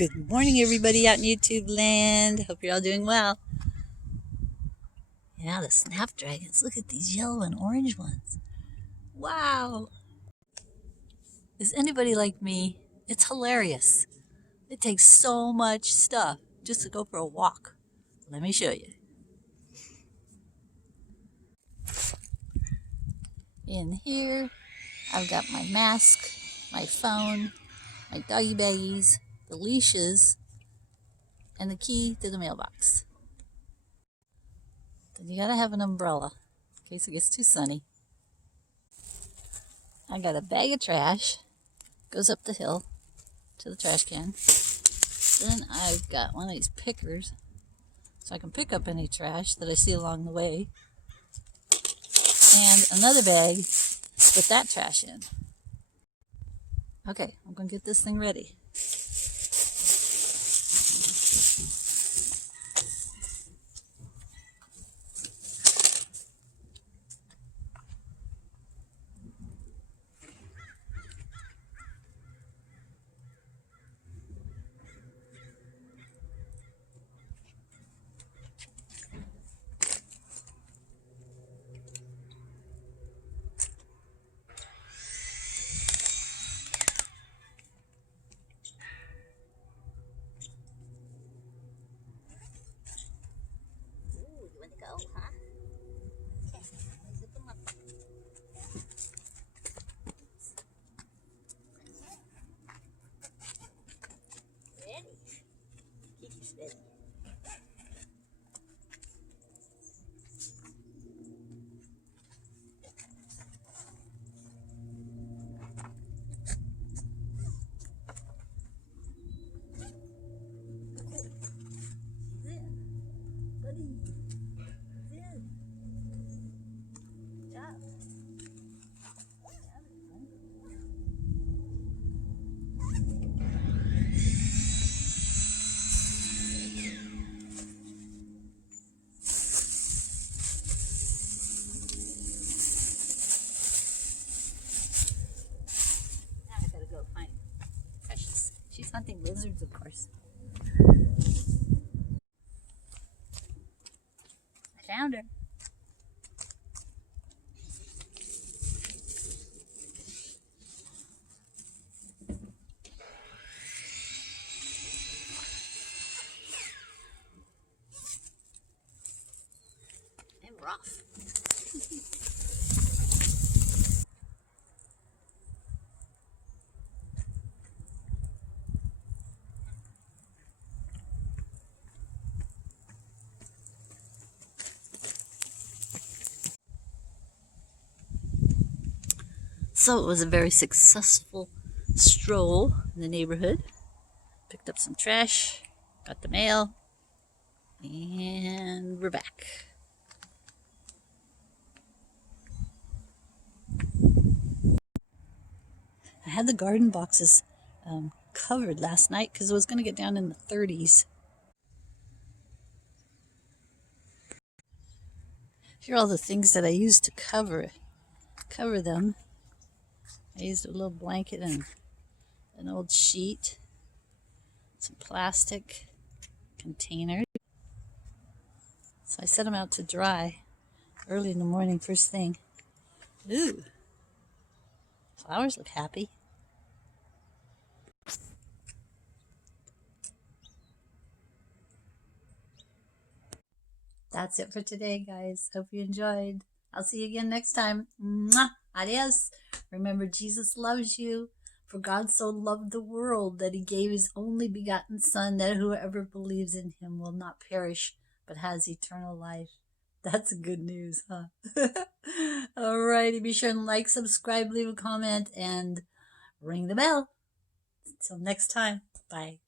Good morning, everybody out in YouTube land. Hope you're all doing well. Yeah, the snapdragons. Look at these yellow and orange ones. Wow. Is anybody like me? It's hilarious. It takes so much stuff just to go for a walk. Let me show you. In here, I've got my mask, my phone, my doggy baggies, the leashes, and the key to the mailbox. Then you gotta have an umbrella in case it gets too sunny. I got a bag of trash, goes up the hill to the trash can. Then I've got one of these pickers so I can pick up any trash that I see along the way. And another bag to put that trash in. Okay, I'm gonna get this thing ready. You want to go, huh? Okay, zip them up. Ready? Keep you steady. Go find Precious. She's hunting lizards, of course. I found her. I'm rough. So it was a very successful stroll in the neighborhood. Picked up some trash, got the mail, and we're back. I had the garden boxes covered last night because it was going to get down in the 30s. Here are all the things that I used to cover them. I used a little blanket and an old sheet, some plastic containers. So I set them out to dry early in the morning, first thing. Ooh, flowers look happy. That's it for today, guys. Hope you enjoyed. I'll see you again next time. Mwah! Adios. Remember, Jesus loves you. For God so loved the world that he gave his only begotten Son, that whoever believes in him will not perish, but has eternal life. That's good news, huh? Alrighty, be sure and like, subscribe, leave a comment, and ring the bell. Until next time, bye.